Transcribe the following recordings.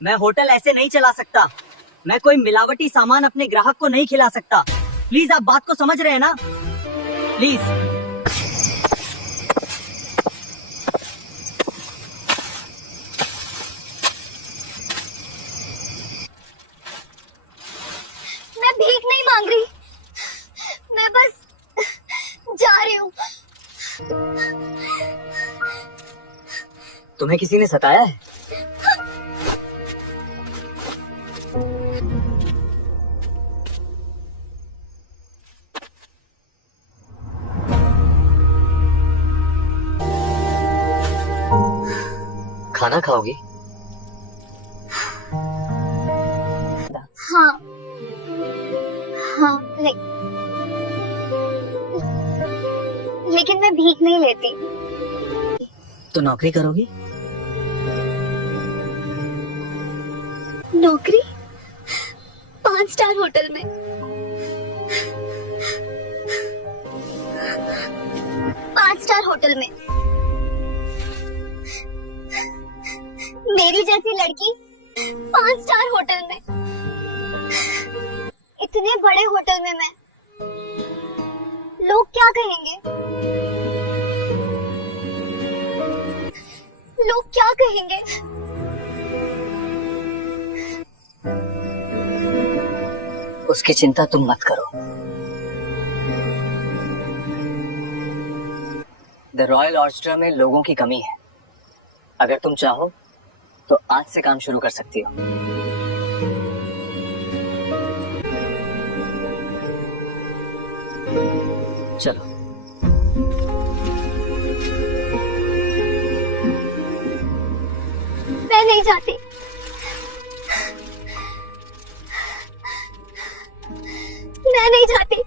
मैं होटल ऐसे नहीं चला सकता। मैं कोई मिलावटी सामान अपने ग्राहक को नहीं खिला सकता। प्लीज आप बात को समझ रहे हैं ना? प्लीज। मैं भीख नहीं मांग रही, मैं बस जा रही हूँ। तुम्हें किसी ने सताया है? खाना खाओगी? हाँ हाँ, लेकिन मैं भीख नहीं लेती। तो नौकरी करोगी? नौकरी? 5 स्टार होटल में। 5 स्टार होटल में मेरी जैसी लड़की 5 स्टार होटल में, इतने बड़े होटल में मैं, लोग क्या कहेंगे? लोग क्या कहेंगे? उसकी चिंता तुम मत करो। द रॉयल ऑर्केस्ट्रा में लोगों की कमी है। अगर तुम चाहो तो आज से काम शुरू कर सकती हो। चलो। मैं नहीं जाती। मैं नहीं जाती।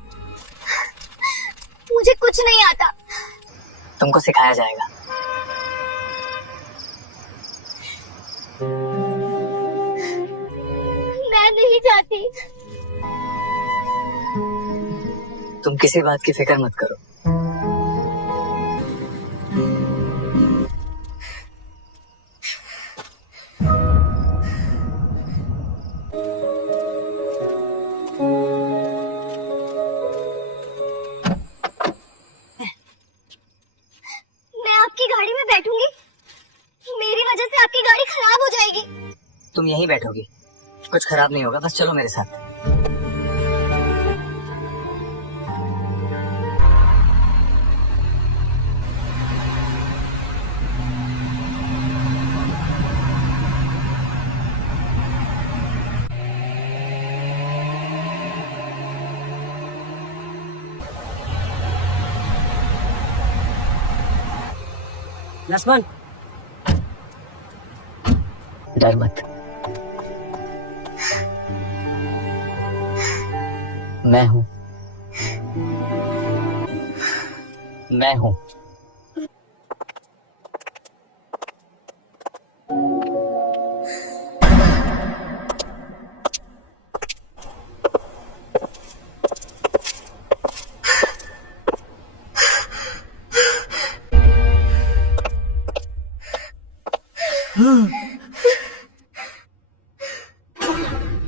मुझे कुछ नहीं आता। तुमको सिखाया जाएगा। मैं नहीं जाती। तुम किसी बात की फिक्र मत करो। मैं आपकी गाड़ी में बैठूंगी, मेरी वजह से आपकी गाड़ी खराब हो जाएगी। तुम यहीं बैठोगी, कुछ खराब नहीं होगा। बस चलो मेरे साथ। लक्ष्मण, डर मत। मैं हूं। मैं हूं।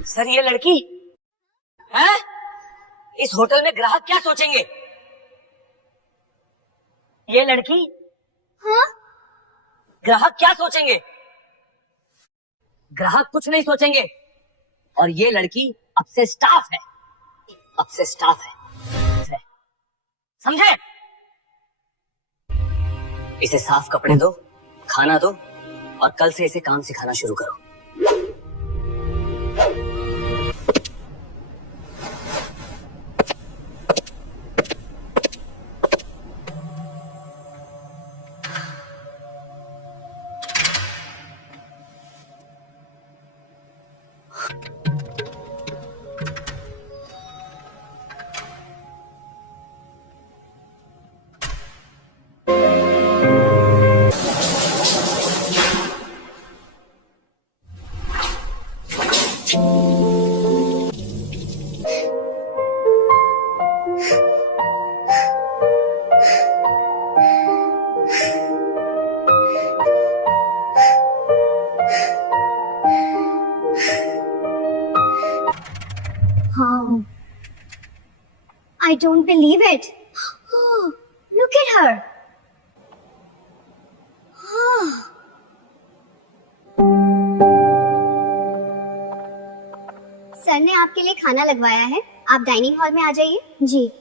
सर, ये लड़की है? इस होटल में ग्राहक क्या सोचेंगे? ये लड़की? हाँ? ग्राहक क्या सोचेंगे? ग्राहक कुछ नहीं सोचेंगे। और ये लड़की अब से स्टाफ है। अब से स्टाफ है, समझे? इसे साफ कपड़े दो, खाना दो, और कल से इसे काम सिखाना शुरू करो। I don't believe it. Oh, look at her. Oh. Sir ने आपके लिए खाना लगवाया है, आप डाइनिंग हॉल में आ जाइए। जी।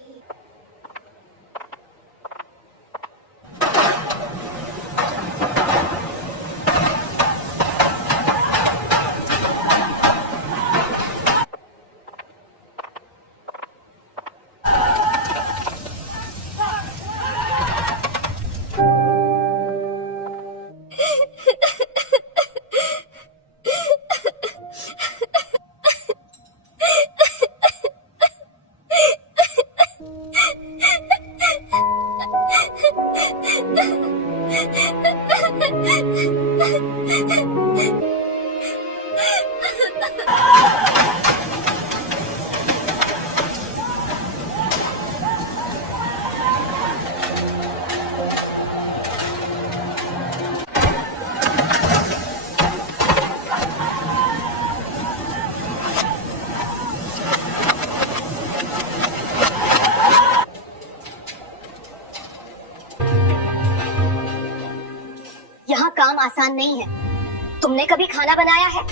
यहाँ काम आसान नहीं है। तुमने कभी खाना बनाया है?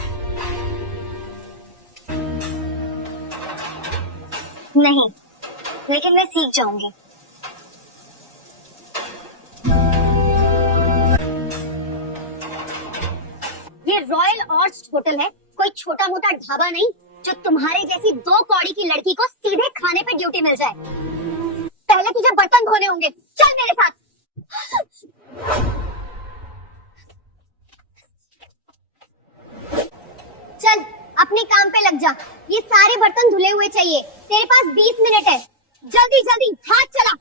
नहीं, लेकिन मैं सीख जाऊंगी। ये रॉयल ऑर्च होटल है, कोई छोटा मोटा ढाबा नहीं जो तुम्हारे जैसी 2 कौड़ी की लड़की को सीधे खाने पे ड्यूटी मिल जाए। पहले तुझे बर्तन धोने होंगे, चल मेरे साथ। चल अपने काम पे लग जा। ये सारे बर्तन धुले हुए चाहिए। तेरे पास 20 मिनट है, जल्दी जल्दी हाथ चला।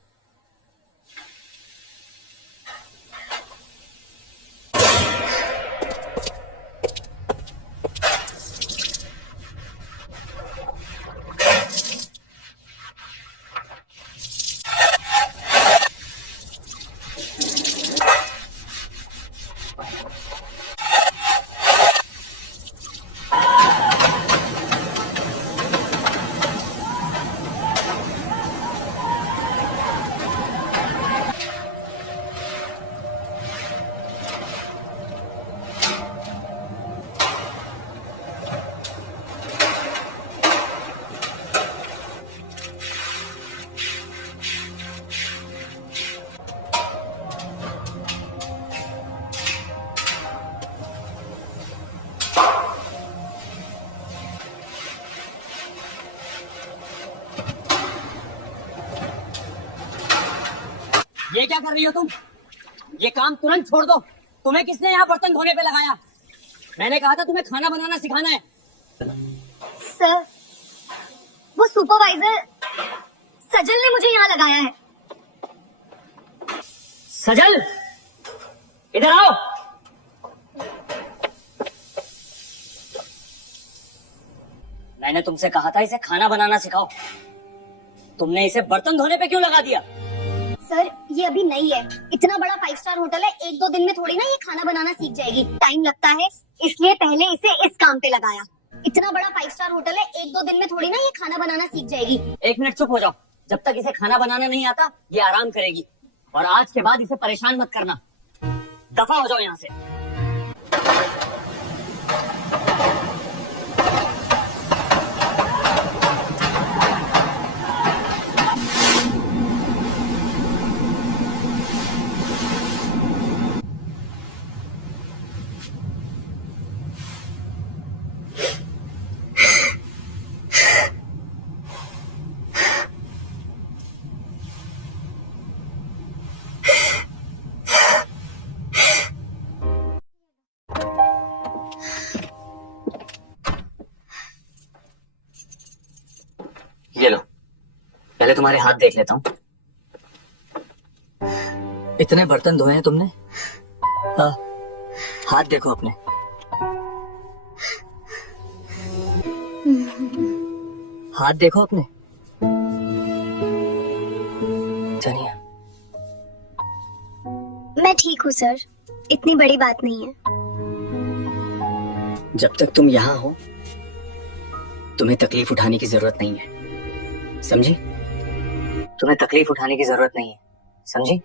ये क्या कर रही हो तुम? ये काम तुरंत छोड़ दो। तुम्हें किसने यहाँ बर्तन धोने पे लगाया? मैंने कहा था तुम्हें खाना बनाना सिखाना है। सर, वो सुपरवाइजर सजल ने मुझे यहाँ लगाया है। सजल, इधर आओ। मैंने तुमसे कहा था इसे खाना बनाना सिखाओ। तुमने इसे बर्तन धोने पे क्यों लगा दिया? सर, ये अभी नई है। इतना बड़ा 5 स्टार होटल है, 1-2 दिन में थोड़ी ना ये खाना बनाना सीख जाएगी। टाइम लगता है, इसलिए पहले इसे इस काम पे लगाया। इतना बड़ा 5 स्टार होटल है, 1-2 दिन में थोड़ी ना ये खाना बनाना सीख जाएगी। 1 मिनट चुप हो जाओ। जब तक इसे खाना बनाना नहीं आता, ये आराम करेगी। और आज के बाद इसे परेशान मत करना। दफा हो जाओ यहाँ से। ये लो, पहले तुम्हारे हाथ देख लेता हूँ। इतने बर्तन धोए हैं तुमने? हाँ, हाथ देखो अपने। हाथ देखो अपने। जानिए, मैं ठीक हूँ सर, इतनी बड़ी बात नहीं है। जब तक तुम यहाँ हो, तुम्हें तकलीफ उठाने की जरूरत नहीं है, समझी? तुम्हें तकलीफ उठाने की जरूरत नहीं है, समझी?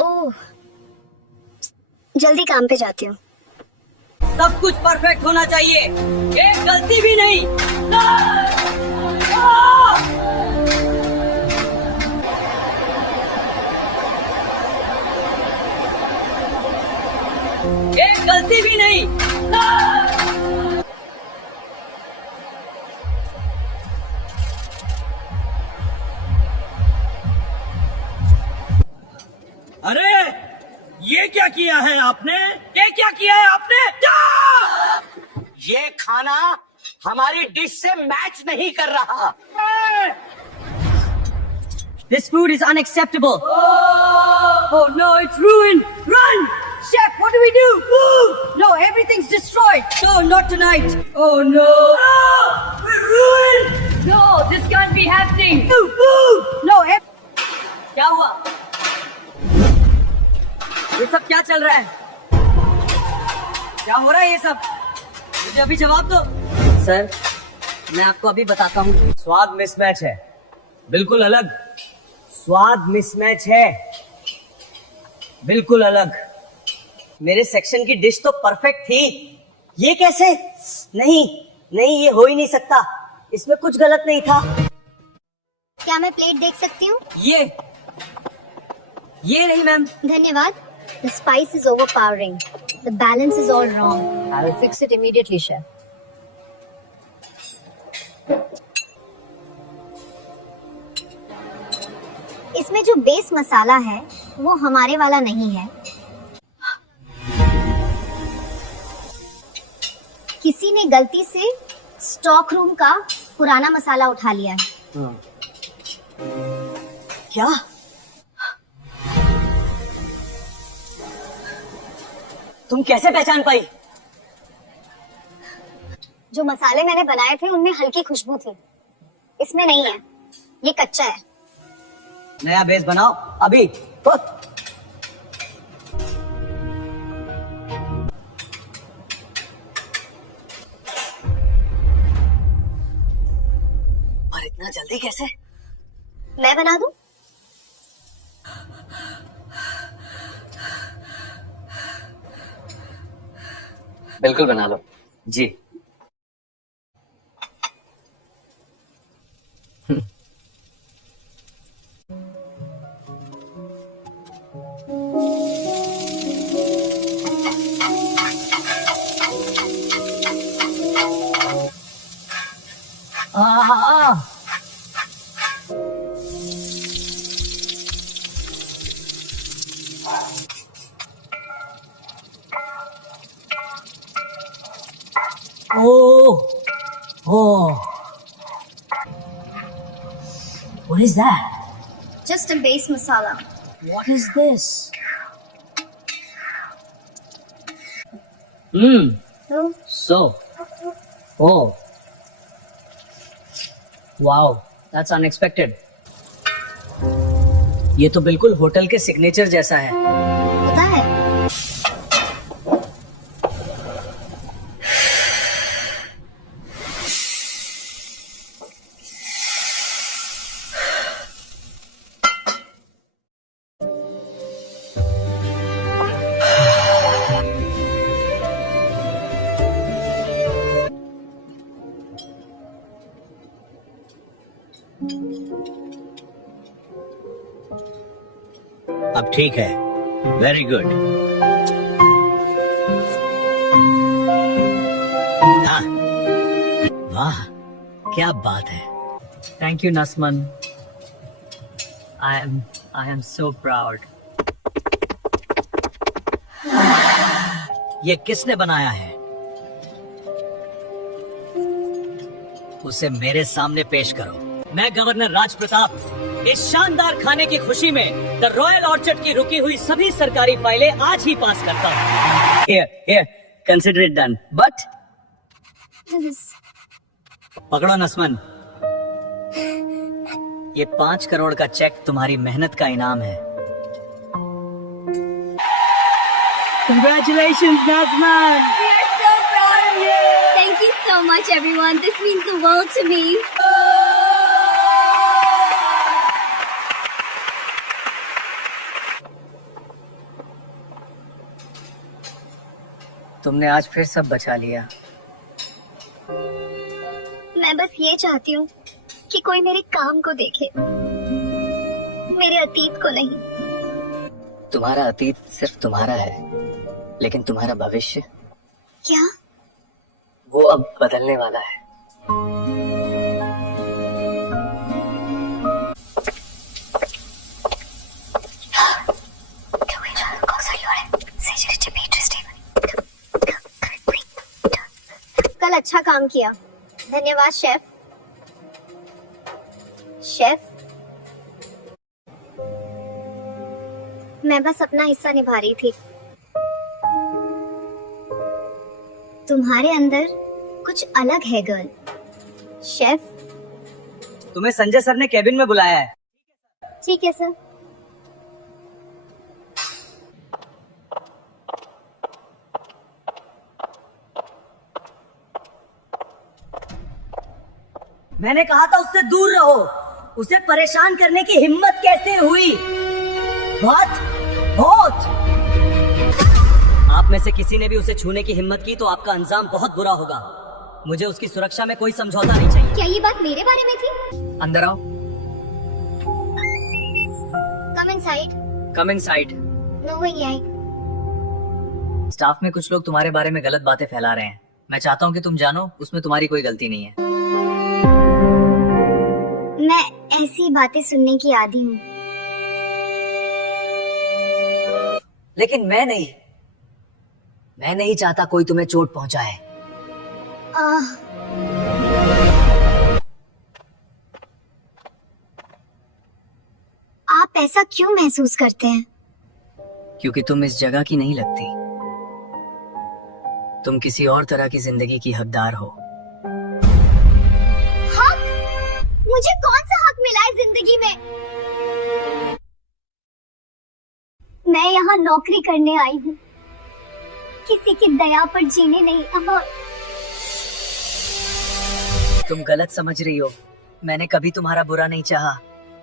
ओह, जल्दी काम पे जाती हूँ। सब कुछ परफेक्ट होना चाहिए, एक गलती भी नहीं। एक गलती भी नहीं। अरे ये क्या किया है आपने? ये क्या किया है आपने? ये खाना हमारी डिश से मैच नहीं कर रहा। This food is unacceptable. Oh no, it's ruined. Run! Chef, what do we do? Move! No, everything's destroyed. No, not tonight. Oh no. We're ruined. No, this can't be happening. Move, move! No, क्या हुआ? ये सब क्या चल रहा है? क्या हो रहा है ये सब? मुझे अभी जवाब दो। सर, मैं आपको अभी बताता हूँ। स्वाद मिसमैच है, बिल्कुल अलग। स्वाद मिसमैच है, बिल्कुल अलग। मेरे सेक्शन की डिश तो परफेक्ट थी, ये कैसे? नहीं नहीं, ये हो ही नहीं सकता, इसमें कुछ गलत नहीं था। क्या मैं प्लेट देख सकती हूँ? ये रही मैम। धन्यवाद। The spice is overpowering. The balance is all wrong. I will fix it immediately, chef. इसमें जो बेस मसाला है वो हमारे वाला नहीं है। किसी ने गलती से स्टॉक रूम का पुराना मसाला उठा लिया है। क्या? तुम कैसे पहचान पाई? जो मसाले मैंने बनाए थे उनमें हल्की खुशबू थी, इसमें नहीं है, ये कच्चा है। नया बेस बनाओ अभी। पर इतना जल्दी कैसे? मैं बना दूं? बिल्कुल बना लो जी। Oh. What is that? Just a base masala. What is this? So. Oh. Wow, that's unexpected. ये तो बिल्कुल होटल के सिग्नेचर जैसा है। पता है? अब ठीक है, वेरी गुड। हाँ, वाह, क्या बात है। Thank you, Nasman. I am so proud. ये किसने बनाया है? उसे मेरे सामने पेश करो। मैं गवर्नर राज प्रताप इस शानदार खाने की खुशी में द रॉयल ऑर्चर्ड की रुकी हुई सभी सरकारी फाइलें आज ही पास करता हूँ। Here, consider it done. But पकड़ो नस्मन, ये 5 करोड़ का चेक तुम्हारी मेहनत का इनाम है। Congratulations, Nazman! We are so proud of you. Thank you so much, everyone. This means the world to me. तुमने आज फिर सब बचा लिया। मैं बस ये चाहती हूँ कि कोई मेरे काम को देखे, मेरे अतीत को नहीं। तुम्हारा अतीत सिर्फ तुम्हारा है, लेकिन तुम्हारा भविष्य, क्या? वो अब बदलने वाला है। कल अच्छा काम किया, धन्यवाद शेफ। शेफ, मैं बस अपना हिस्सा निभा रही थी। तुम्हारे अंदर कुछ अलग है गर्ल। शेफ, तुम्हें संजय सर ने केबिन में बुलाया है। ठीक है सर। मैंने कहा था उससे दूर रहो। उसे परेशान करने की हिम्मत कैसे हुई? बहुत बहुत। आप में से किसी ने भी उसे छूने की हिम्मत की तो आपका अंजाम बहुत बुरा होगा। मुझे उसकी सुरक्षा में कोई समझौता नहीं चाहिए। क्या ये बात मेरे बारे में थी? अंदर आओ। Come inside. Come inside. No way I. Staff में कुछ लोग तुम्हारे बारे में गलत बातें फैला रहे हैं। मैं चाहता हूँ कि तुम जानो उसमें तुम्हारी कोई गलती नहीं है। मैं ऐसी बातें सुनने की आदी हूँ। लेकिन मैं नहीं चाहता कोई तुम्हें चोट पहुंचाए। आप ऐसा क्यों महसूस करते हैं? क्योंकि तुम इस जगह की नहीं लगती। तुम किसी और तरह की जिंदगी की हकदार हो। हक? मुझे कौन सा हक मिला है जिंदगी में? मैं यहाँ नौकरी करने आई हूँ, किसी की दया पर जीने नहीं। तुम गलत समझ रही हो। मैंने कभी तुम्हारा बुरा नहीं चाहा।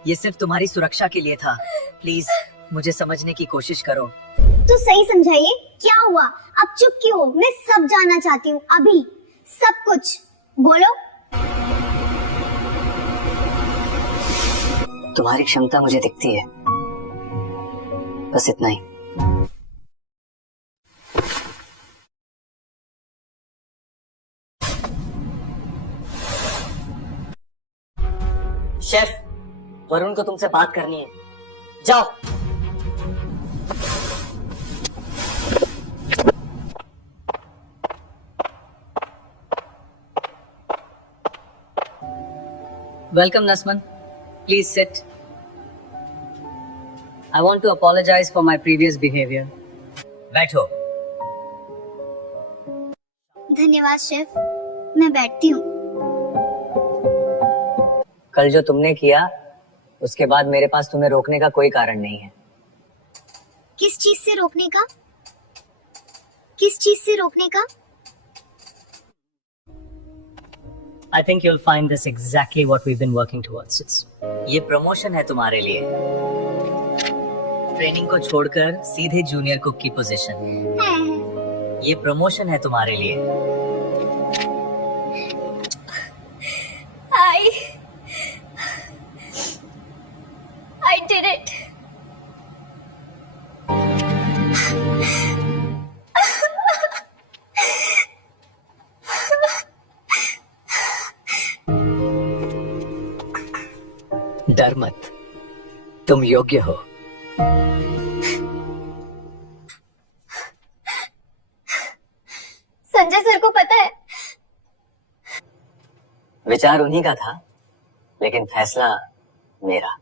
ये सिर्फ तुम्हारी सुरक्षा के लिए था। प्लीज मुझे समझने की कोशिश करो। तो सही समझाइए, क्या हुआ? अब चुप क्यों हो? मैं सब जानना चाहती हूँ, अभी सब कुछ बोलो। तुम्हारी क्षमता मुझे दिखती है, बस इतना ही। शेफ, वरुण को तुमसे बात करनी है। जाओ। वेलकम नस्मन, please sit. I want to apologize for my previous behavior. बैठो। धन्यवाद शेफ, मैं बैठती हूँ। कल जो तुमने किया उसके बाद मेरे पास तुम्हें रोकने का कोई कारण नहीं है। किस चीज से रोकने का? किस चीज से रोकने का? I think you'll find this exactly what we've been working towards. ये प्रमोशन है तुम्हारे लिए। ट्रेनिंग को छोड़कर सीधे जूनियर कुक की पोजीशन। ये प्रमोशन है तुम्हारे लिए। I did it. डर मत, तुम योग्य हो। संजय सर को पता है? विचार उन्हीं का था, लेकिन फैसला मेरा।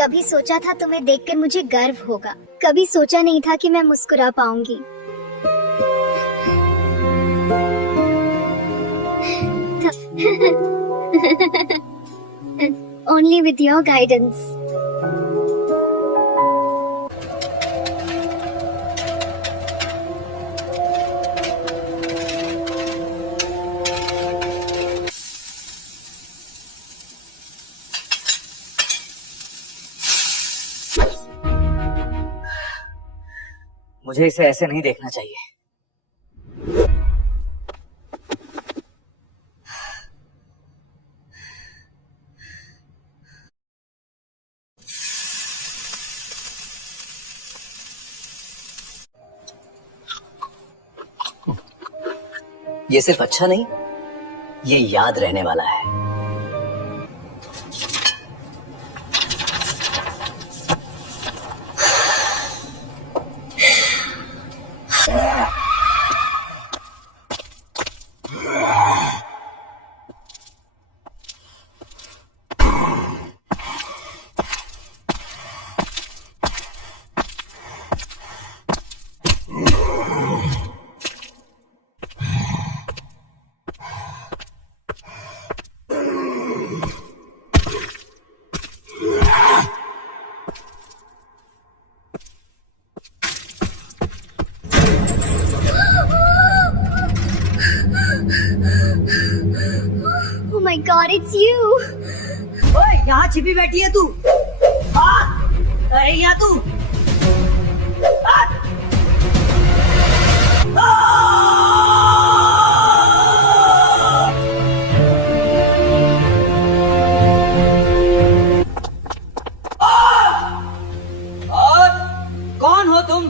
कभी सोचा था तुम्हें देखकर मुझे गर्व होगा, कभी सोचा नहीं था कि मैं मुस्कुरा पाऊंगी। Only with your guidance. मुझे इसे ऐसे नहीं देखना चाहिए। ये सिर्फ अच्छा नहीं, ये याद रहने वाला है। Oh my God, it's you. ओए, यहाँ छिपी बैठी है तू? अरे यहाँ तू? और कौन हो तुम?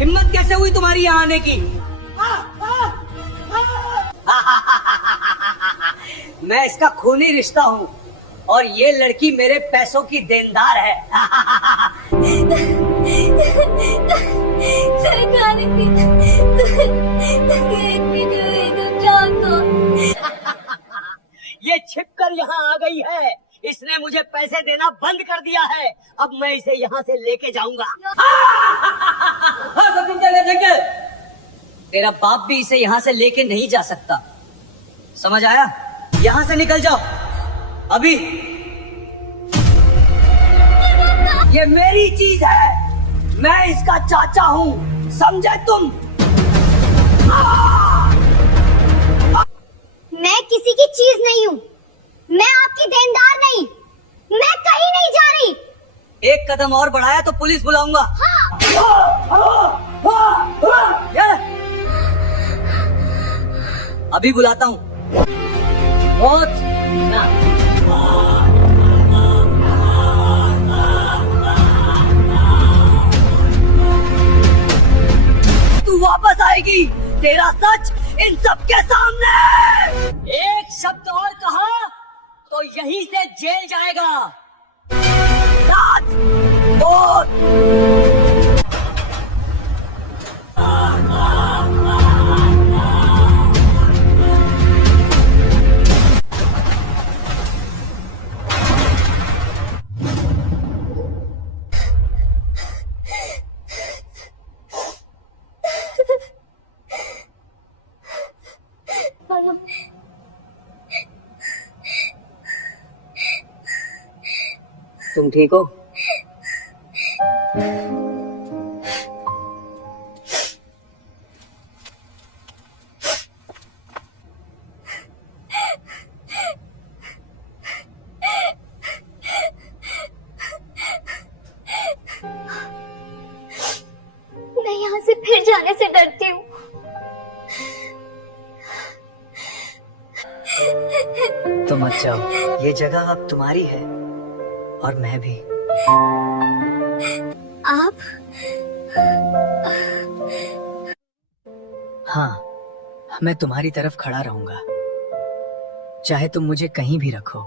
हिम्मत कैसे हुई तुम्हारी यहाँ आने की? मैं इसका खूनी रिश्ता हूँ और ये लड़की मेरे पैसों की देनदार है। सरकार ये छिपकर यहाँ आ गई है, इसने मुझे पैसे देना बंद कर दिया है। अब मैं इसे यहाँ से लेके जाऊंगा। तेरा बाप भी इसे यहाँ से लेके नहीं जा सकता, समझ आया? यहाँ से निकल जाओ अभी। ये मेरी चीज है, मैं इसका चाचा हूँ, समझे तुम? मैं किसी की चीज नहीं हूँ, मैं आपकी देनदार नहीं, मैं कहीं नहीं जा रही। एक कदम और बढ़ाया तो पुलिस बुलाऊंगा। अभी बुलाता हूँ। तू वापस आएगी, तेरा सच इन सबके सामने। एक शब्द और कहा तो यहीं से जेल जाएगा। राज, बोल। तुम ठीक हो? मैं यहाँ से फिर जाने से डरती हूँ। तो मत जाओ, ये जगह अब तुम्हारी है और मैं भी। आप? हाँ, मैं तुम्हारी तरफ खड़ा रहूंगा, चाहे तुम मुझे कहीं भी रखो।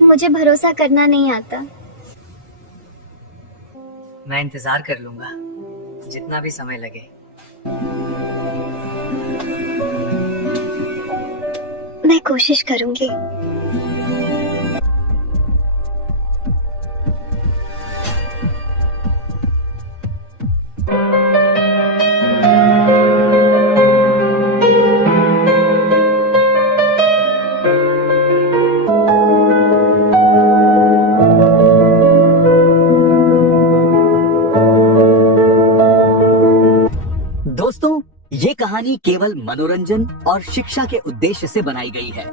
मुझे भरोसा करना नहीं आता। मैं इंतजार कर लूंगा, जितना भी समय लगे। मैं कोशिश करूंगी। दोस्तों, ये कहानी केवल मनोरंजन और शिक्षा के उद्देश्य से बनाई गई है।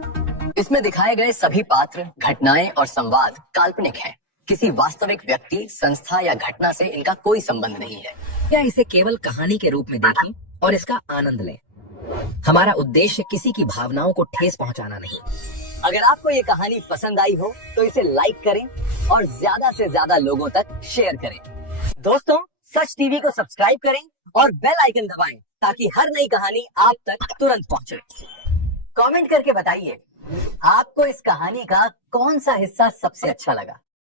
इसमें दिखाए गए सभी पात्र, घटनाएं और संवाद काल्पनिक हैं। किसी वास्तविक व्यक्ति, संस्था या घटना से इनका कोई संबंध नहीं है। या इसे केवल कहानी के रूप में देखें और इसका आनंद लें। हमारा उद्देश्य किसी की भावनाओं को ठेस पहुंचाना नहीं। अगर आपको ये कहानी पसंद आई हो तो इसे लाइक करें और ज्यादा से ज्यादा लोगों तक शेयर करें। दोस्तों, सच टीवी को सब्सक्राइब करें और बेल आइकन दबाएं ताकि हर नई कहानी आप तक तुरंत पहुंचे। कमेंट करके बताइए आपको इस कहानी का कौन सा हिस्सा सबसे अच्छा लगा।